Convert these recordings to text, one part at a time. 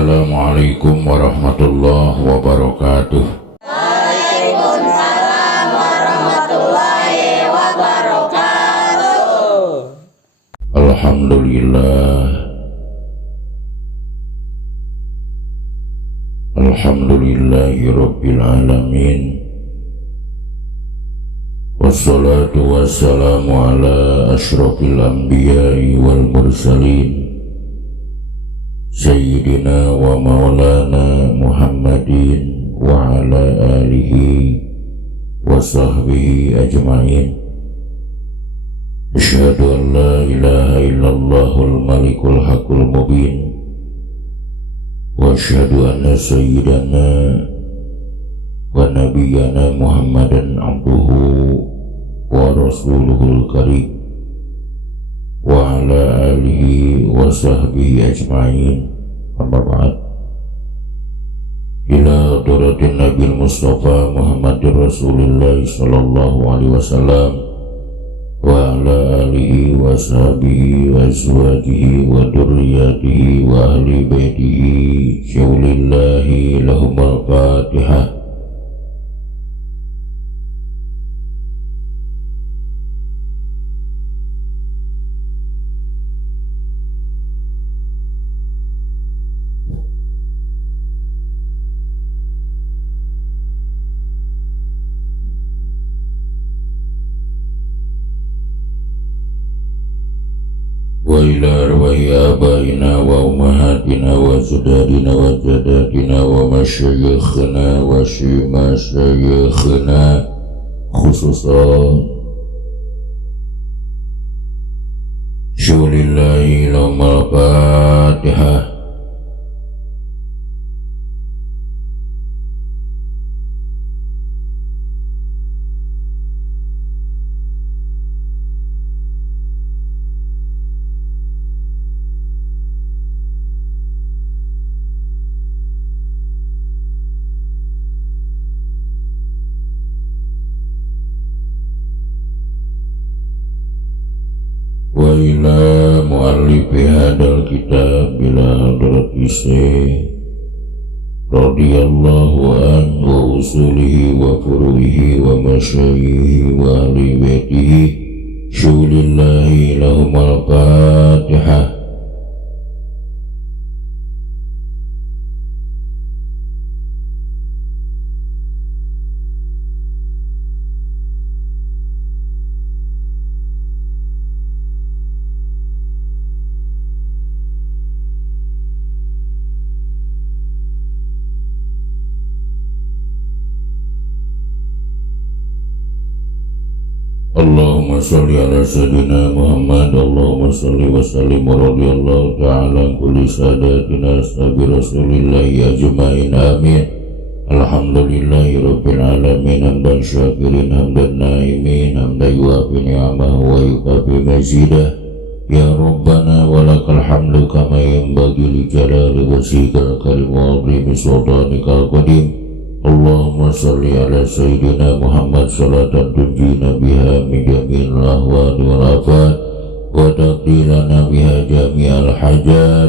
Assalamualaikum warahmatullahi wabarakatuh. Waalaikumsalam warahmatullahi wabarakatuh. Alhamdulillahi rabbil alamin. Wassalatu wassalamu ala asyrafil anbiya'i wal mursalin Sayyidina wa maulana Muhammadin wa ala alihi wa sahbihi ajma'in. Asyhadu an la ilaha illallahul malikul haqqul mubin wa asyhadu anna sayyidana wa nabiyyana Muhammadan abduhu wa rasuluhul karim wa ala alihi wa sahbihi ajma'in. Amma ba'd. Ila hadratin Nabil Mustafa Muhammadir Rasulullah sallallahu alaihi wasallam wa ala alihi wa sahbihi wa azwajihi wa dzurriyyatihi wa ahli baitihi syaulillahi lahumul fatihah. Wa ila arwahi abaina wa ummahatina wa ajdadina wa jaddatina wa masyayikhina wa masyayikhina khususan syaulillahi lahumul fatihah. Wa ila muallifi hadal kitab bila hadratise radhiyallahu anhu wa usulihi wa furu'ihi wa masyayikhi wa ahli baitihi syaulillahi lahumul fatihah. Allahumma sholli ala sayyidina Muhammad. Allahumma sholli wa sallim wa radiyallahu ta'ala an kulli sadatina ashabi rasulillahi ajma'in amin. Alhamdulillahi rabbil alamin. Hamdan syakirin hamdan na'imin hamdan yuwafi ni'amahu wa yukafi mazidah. Ya Rabbana walakal hamdu kama yanbaghi li jalali wajhikal karim wa 'azimi sultanikal qadim. Allahumma salli ala sayyidina Muhammad salatan tunjina biha min jami'il ahwali wal afat wa taqdilana biha jami'al hajat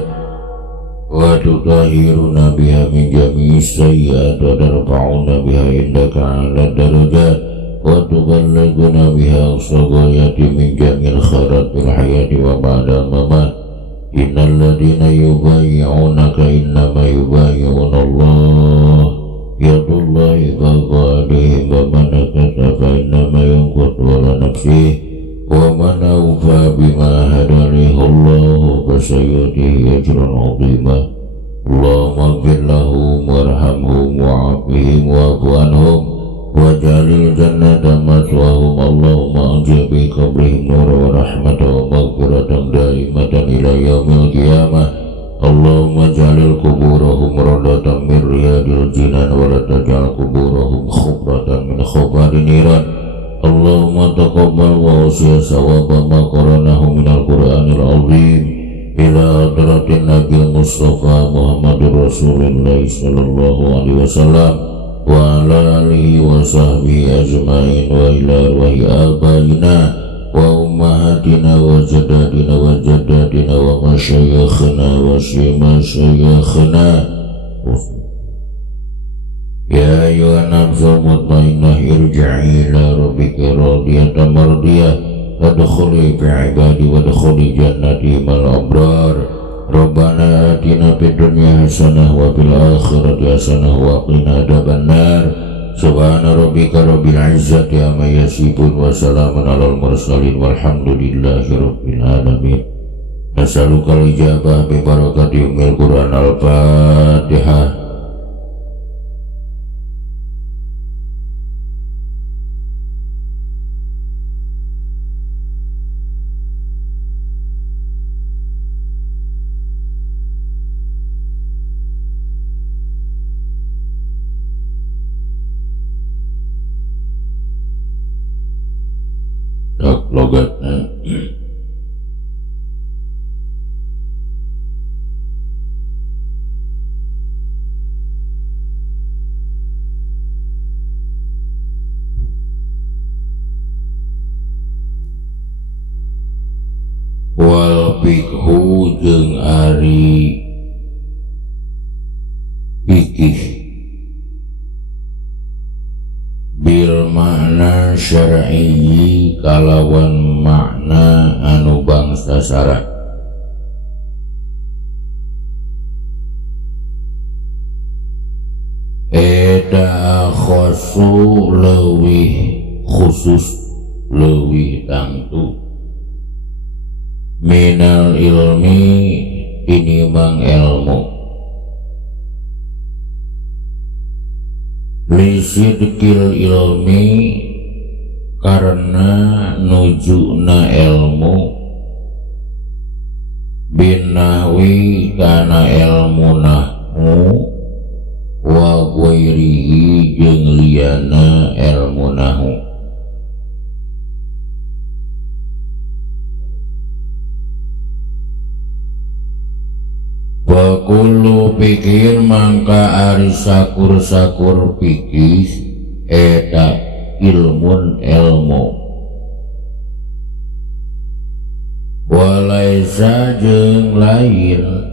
wa tutahhiruna biha min jami'is sayyi'at wa tarfa'una biha indaka 'ala darajat wa tuballighuna biha aqsagayati min jami'il khairat fil hayati wa ba'da mamat. Innal ladina yubayyi'unaka innama yubayyi'una Allah yadullahi fawqa aydihim wa man nakasa fa innama yanqutu ala nafsihi wa man awfa bima hadanihi Allahu fasayutihi ajran 'azima. Allahumma ighfir lahum warhamhum wa'afihim wa'fu anhum waj'alil jannata mathwahum. Allahumma anjil bi qabrihim nuran wa rahmatan wa maghfiratan daimatan ila yaumil qiyamah. Allahumma ja'alil kuburahum radatan min riyadil jinan wa la taj'al kuburahum khubratan min khubari niran. Allahumma taqabbal wa usiya sawaba ma qaranahu minal Qur'anil azim ila hadratin Nabil Mustafa Muhammadur Rasulullah sallallahu alaihi wasallam wa ala alihi wa sahbihi ajma'in wa ila arwahi abaina wa ummahatina wa jadadina wa jadadina wa masyayikhina wa masyayikhina. Ya ayyuhan nafsul mutmainnah irji'i ila rabbika radiyatan mardiyah fadkhuli fi ibadi wadkhuli jannati mal abrar. Rabbana atina fid dunya hasanah wa fil akhirati hasanah wa qina adzabannar. Subhana rabbika rabbil izzati amma yasifun wa salamun alal mursalin walhamdulillahi rabbil alamin. Nas'alukal ijabah bi barakati ummil Qur'an al-Fatihah. Logatnya wal fikhu jeung ari fikih bil makna syar'i kalawan makna anu bangsa syara'. Eta khosu leuwih khusus leuwih tangtu minal ilmi tinimbang ilmu lisidkil ilmi karena nujuna ilmu binahwi kana ilmu nahwu wa ghairihi jeung liyana ilmu nahwu. Wa kullu pikir mangka ari sakur-sakur pikir eta ilmun ilmu walaisa jeung lain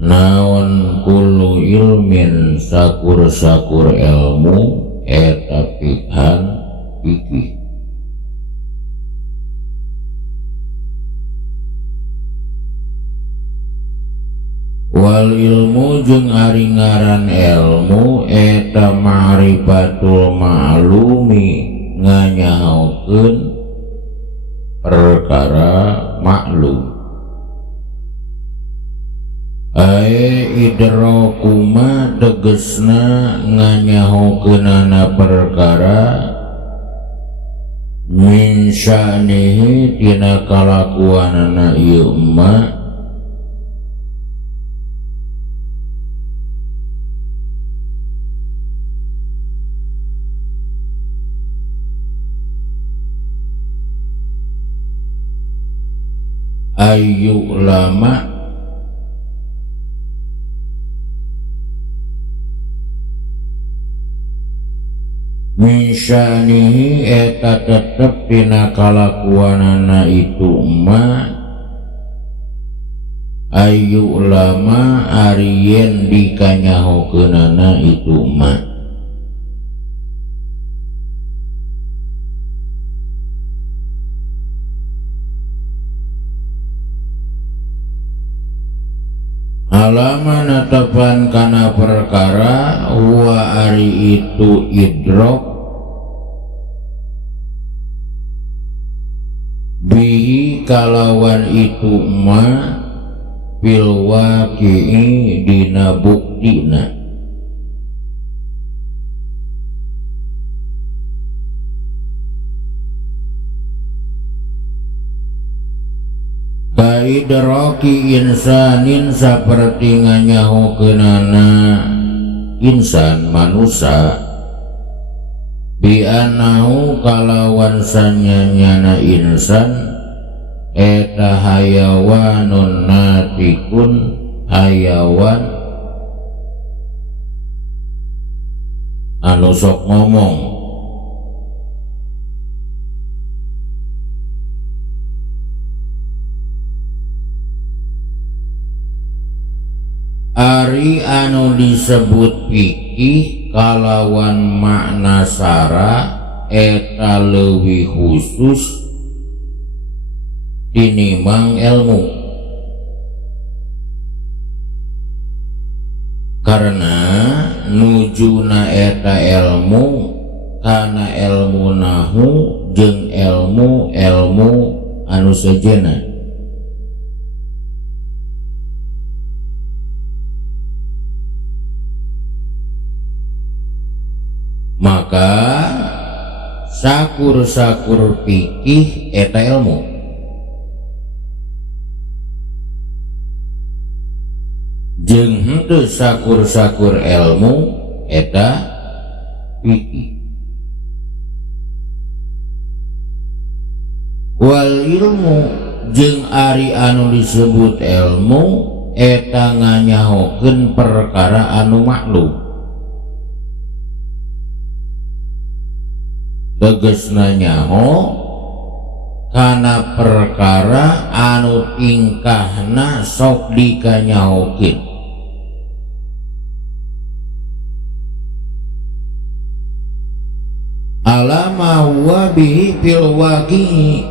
naon kullu ilmin sakur-sakur ilmu eta fikhan fikih. Wal ilmu jeung ari ngaran ilmu eta ma'rifatul ma'lumi nganyahokeun perkara maklum. Ae idrakuma tegesna nganyahokeunana perkara min sya'nihi tina kalakuanana ieu ma ayu lama misyanihi eta tetep tina kalakuanana itu ma ayu lama arien dikanyahokeunana itu ma. Alama natapan kana perkara wa ari itu idrok bihi kalawan itu ma fil waqi'i dina buktina. Kaidraki insanin saperti nganyahokeunana insan manusia bi anahu kalawan sanyanyana insan eta hayawanun natikun hayawan anu sok ngomong Ari anu disebut fikih kalawan makna sara eta leuwih khusus tinimbang ilmu, karena nujuna eta ilmu kana ilmu nahu jeung ilmu anu sejenna. Maka sakur-sakur fikih eta ilmu, jeung henteu sakur-sakur ilmu eta fikih. Wal ilmu jeung ari anu disebut ilmu eta nganyahokeun perkara anu maklum, tegesna nyaho kana perkara anu tingkahna sok dikanyahokeun. Alama wa bihi fil waqi'i,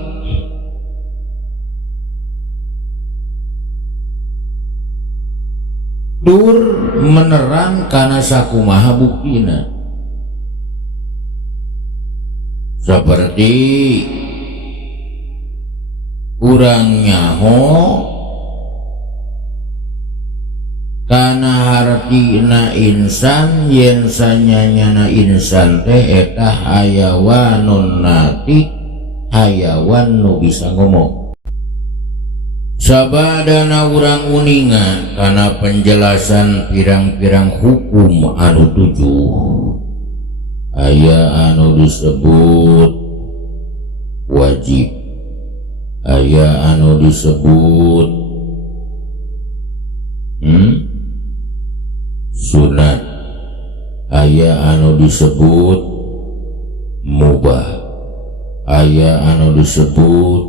dur menerang kana sakumaha buktina. Seperti urang nyaho kana hartina insan yen sanyanyana insan teh eta hayawanun natik, hayawan nu bisa ngomong. Sabadana urang uningan kana penjelasan pirang-pirang hukum anu tujuh, aya anu disebut wajib, aya anu disebut sunat, aya anu disebut mubah, aya anu disebut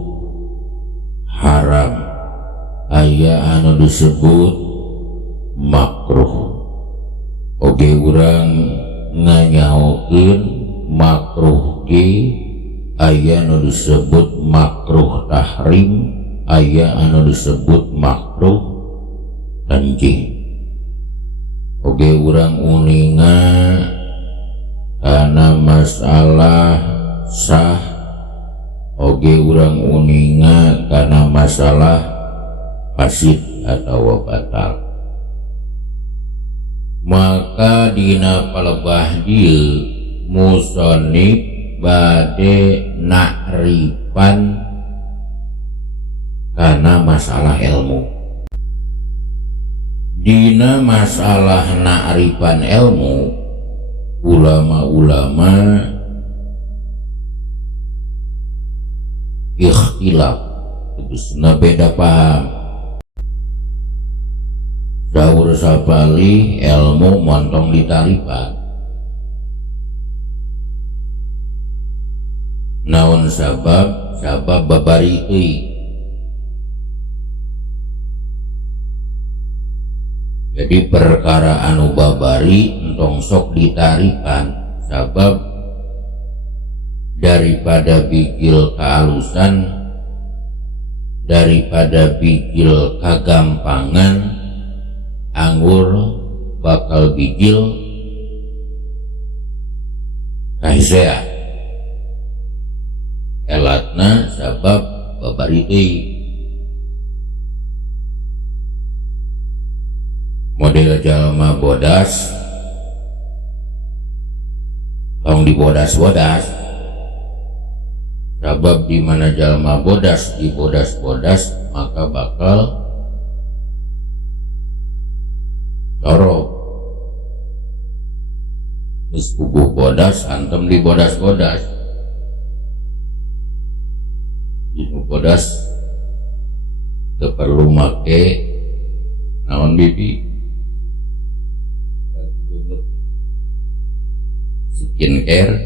haram, aya anu disebut makruh. Oge urang nganyahokeun makruh ge aya anu disebut makruh tahrim, aya anu disebut makruh tanjih. Oge urang uninga kana masalah sah, oge urang uninga kana masalah fasid atau batal. Maka dina palebah dieu musonib bade nakrifan kana masalah ilmu. Dina masalah nakrifan ilmu, ulama-ulama ikhtilaf, terusna beda paham. Daur sapali ilmu montong ditaripan, naon sabab babari euy. Jadi perkara anu babari entong sok ditaripan, sabab daripada bigil kehalusan, daripada bigil kagampangan, anggur bakal bigil kahisea elatna sabab babari deui. Model jalma bodas tong dibodas-bodas, sabab di mana jalma bodas dibodas-bodas maka bakal corok. Geus puguh bodas antem dibodas-bodas, ieu bodas teu perlu make naon bibi skincare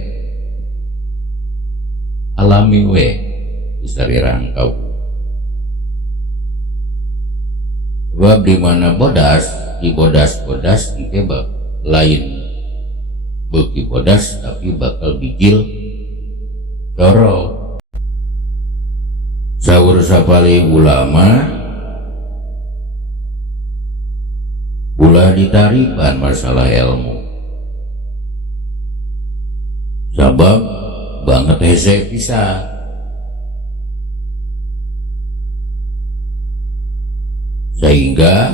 alami we bisa dirangkau. sebab di mana bodas di bodas-bodas engke lain beuki bodas tapi bakal bijil corok. Saur sapali ulama ulah ditaripan masalah ilmu sabab banget hese pisah sehingga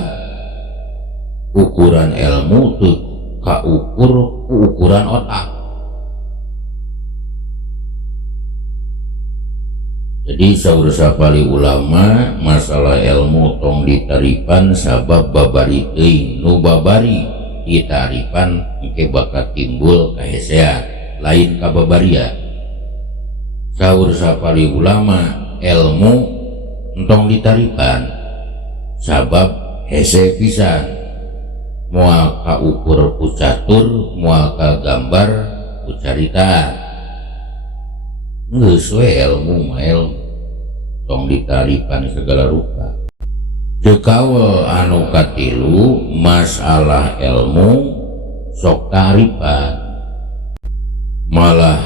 ukuran ilmu tuh kaukur ukuran otak. Jadi saur sapali ulama masalah ilmu tong ditaripan sabab babari teuing nu babari ditaripan engke bakal timbul kahesean lain kababaria. Saur sapali ulama ilmu entong ditaripan sabab hese pisan moal kaukur ku catur moal ka gambar ku carita geus we ilmu tong ditaripan segala rupa. Jekaul anu katilu masalah ilmu sok taripan malah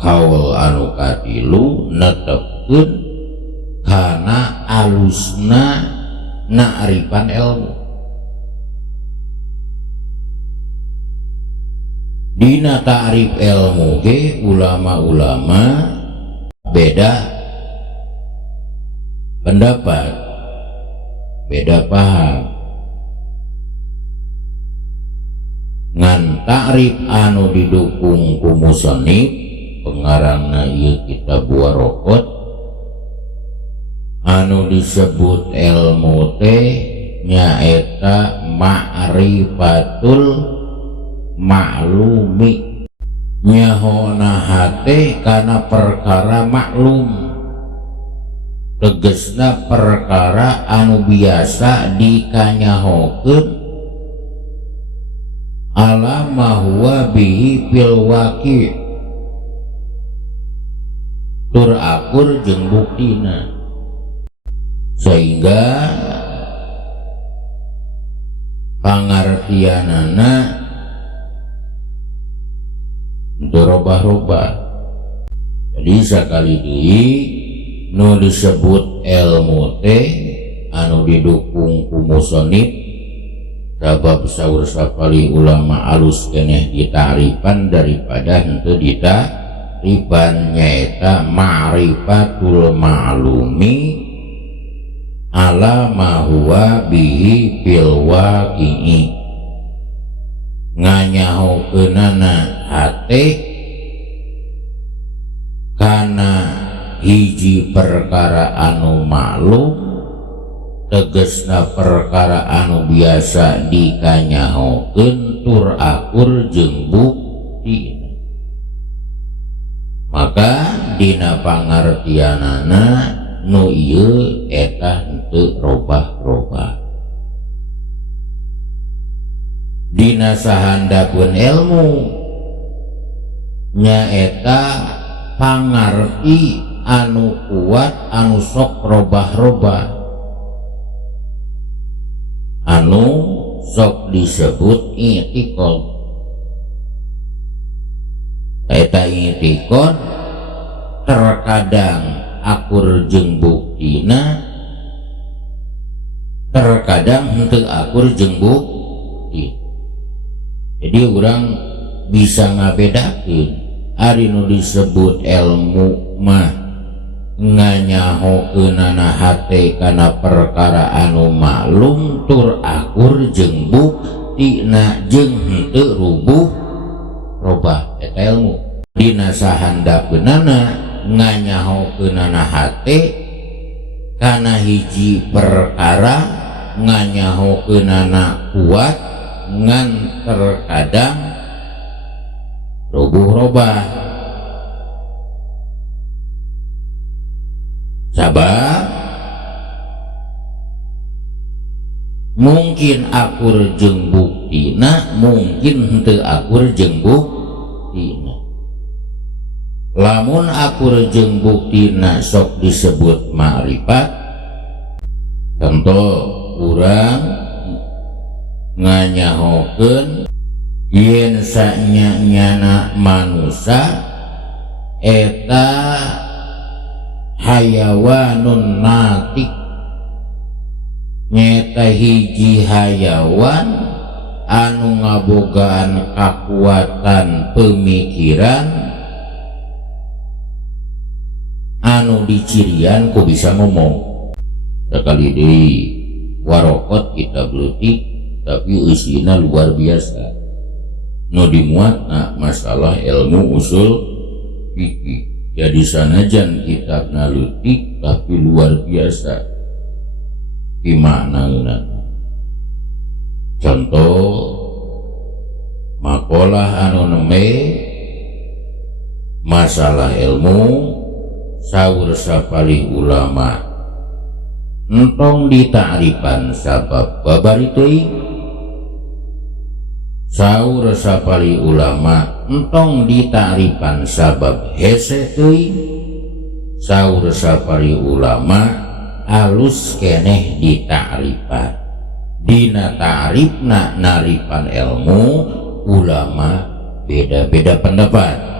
kaul anu katilu netepkeun kana alusna naaripan ilmu. Dina ta'rif ilmu ge ulama-ulama beda pendapat, beda paham. Ngan ta'rif anu didukung ku musannif pengarangna ieu kitab Waraqat anu disebut ilmu teh nyaeta ma'rifatul maklumi nyahona hate kana perkara maklum tegesna perkara anu biasa dikanyahokeun ala ma huwa bihi fil waqi tur akur jeung buktina sehingga pangartianana berubah-ubah. Jadi sakali deui nu disebut ilmu teh anu didukung ku musannif sabab saur sapali ulama alus keneh ditaripan daripada henteu ditaripan nyaeta ma'rifatul ma'lumi ala ma huwa bihi fil waqi'i nganyahokeunana hate kana hiji perkara anu maklum tegesna perkara anu biasa dikanyahokeun tur akur jeung buktina. Maka dina pangartianana nu ieu eta henteu robah-robah. Dina sahandakeun ilmu nyaeta pangarti anu kuat anu sok robah-robah anu sok disebut i'tiqad. Eta i'tiqad terkadang akur jeung buktina terkadang henteu akur jeung bukti. Jadi orang bisa ngabedakeun ari nu disebut ilmu mah nganyahokeunana hate kana perkara anu maklum tur akur jeung buktina jeung henteu rubuh robah eta ilmu. Dina sahandapeunana nganyahokeunana hate kana hiji perkara nganyahokeunana kuat ngan terkadang rubuh robah sabab mungkin akur jeung buktina mungkin henteu akur jeung buktina. Lamun akur jeung buktina sok disebut ma'rifat contoh urang nganyahokeun yen sanyana manusia eta hayawanun natik, nyata hiji hayawan anu ngabogaan kakuatan pemikiran anu dicirian ku bisa ngomong. Sekali deui warokot kita beleutik tapi isina luar biasa, nu dimuatna masalah ilmu usul fikih. Jadi sanajan kitabna leutik tapi luar biasa di maknaeuna. Contoh makalah anu neme masalah ilmu saur sapalih ulama entong dita'rifan sabab babari teuing, saur sapalih ulama entong dita'rifan sabab hese teuing, saur sapalih ulama alus keneh dita'rifan. Dina ta'rifna narifan ilmu ulama beda-beda pendapat.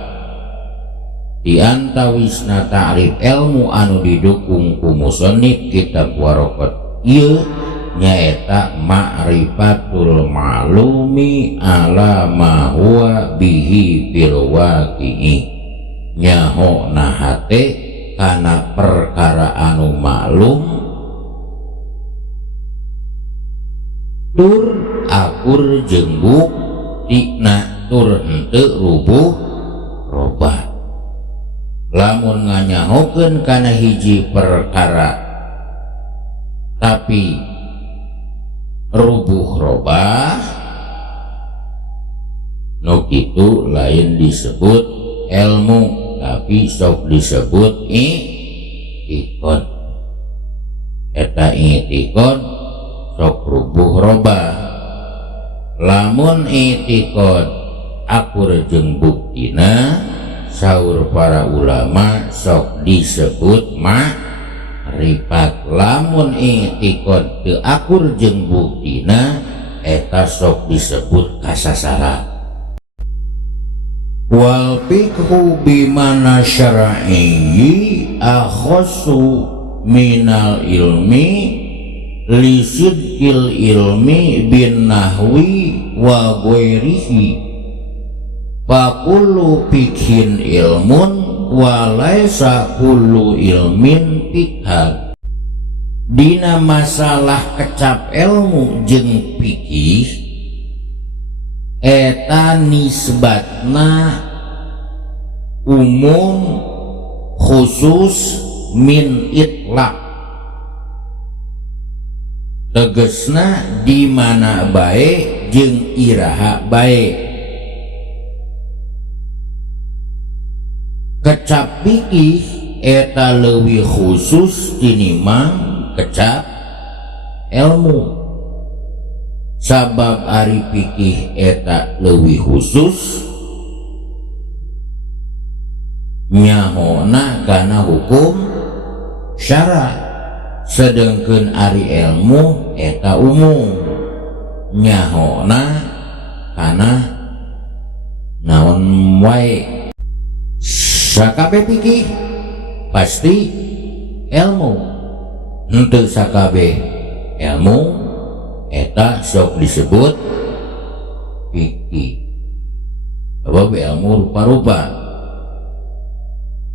Di antawisna ta'rif ilmu anu didukung ku musannif kitab warokot ieu nyaeta ma'rifatul ma'lumi ala ma huwa bihi fil waqi'i, nyaho nahate kana perkara anu maklum tur akur jengbuk tikna tur henteu rubuh robah. Lamun nganyahokeun kana hiji perkara tapi rubuh robah, nu kitu lain disebut ilmu tapi sok disebut i'tiqad. Eta i'tiqad sok rubuh robah. Lamun i'tiqad akur jeung buktina saur para ulama sok disebut ma'rifat. Lamun i'tiqad teu akur jeung buktina eta sok disebut kasasara. Wal fiqhu bimana syar'i akhassu minal ilmi lisidqil ilmi bin nahwi wa ghairihi, fakullu fikhin ilmun wa laisa kullu ilmin fikhan. Dina masalah kecap ilmu jeung fikih eta nisbatna umum khusus min itlaq, tegesna di mana bae jeung iraha bae. Kecap fikih eta leuwih khusus tinimbang kecap ilmu. Sabab ari fikih eta leuwih khusus nyahona kana hukum syara, sedengkeun ari ilmu eta umum nyahona kana naon wae. Sakabeh fikih pasti ilmu, henteu sakabeh ilmu eta sok disebut fikih. Sebab ilmu rupa-rupa,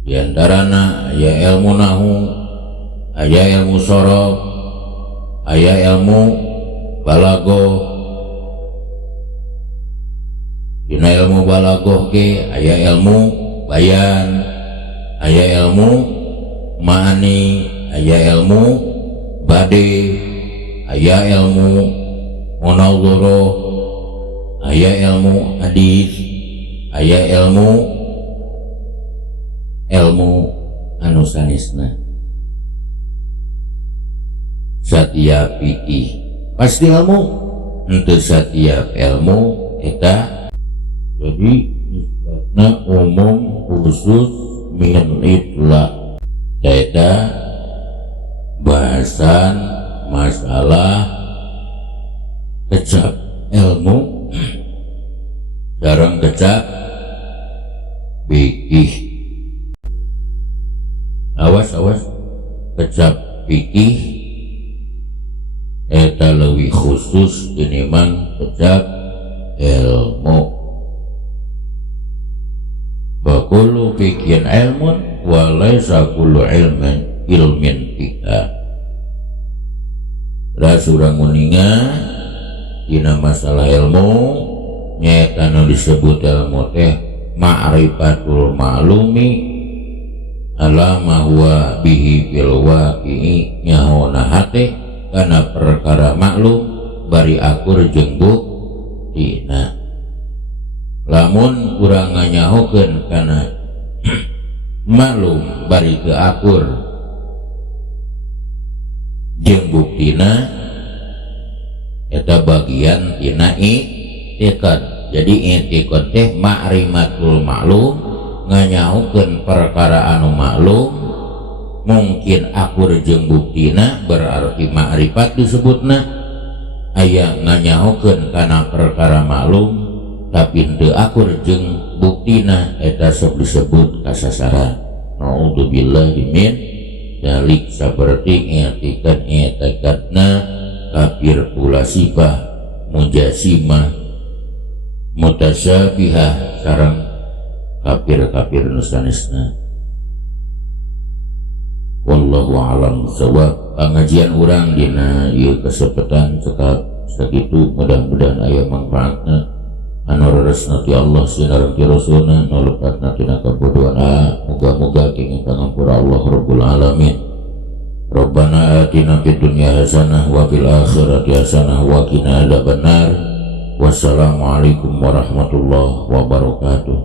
diantarana aya ilmu nahu, aya ilmu sorof, aya ilmu balagoh. Dina ilmu balagoh ke aya ilmu bayan, aya ilmu ma'ani, aya ilmu bade, aya ilmu munawwarah, aya ilmu hadis, aya ilmu anu sanesna. Satiap fikih pasti ilmu, henteu satiap ilmu eta jadi nisbatna umum khusus min itlaq. Eta bahasan masalah kecap ilmu sareng kecap fikih. Awas kecap fikih eta leuwih khusus tinimbang kecap ilmu. Fakulu fikihin ilmun walaysa kullu ilmin fika. Da surang muninga dina masalah ilmu nyaeta nu disebut ilmu teh ma'rifatul ma'lumi ala ma huwa bihi fil waqi'i nyahona hate kana perkara maklum bari akur jeung buktina. Lamun urang nganyahokeun kana maklum bari teu akur jeung buktina eta bagian tina i'tiqad. Jadi i'tiqad teh ma'rifatul ma'lum nganyahokeun perkara anu maklum mungkin akur jeung buktina berarti ma'rifat disebutna. Aya nganyahokeun kana perkara maklum tapi teu akur jeung buktina eta sok disebut kasasaran. Naudzubillahi min dalik saperti i'tiqadna kafir pula sifah mujasimah mutasyabihah sareng kafir nu sanesna. Wallahu a'lam bishawab. Pengajian urang dina ieu kasepetan cekap sakitu, mudah-mudahan aya manfaatna anu reresna ti Allah sinareng ti Rasulna nu lepatna tina kabodohan. Muga-muga kenging pangampura Allah Rabbul Alamin. Rabbana atina fid dunya hasanah wa fil akhirati hasanah wa qina adzabannar. Wassalamualaikum warahmatullahi wabarakatuh.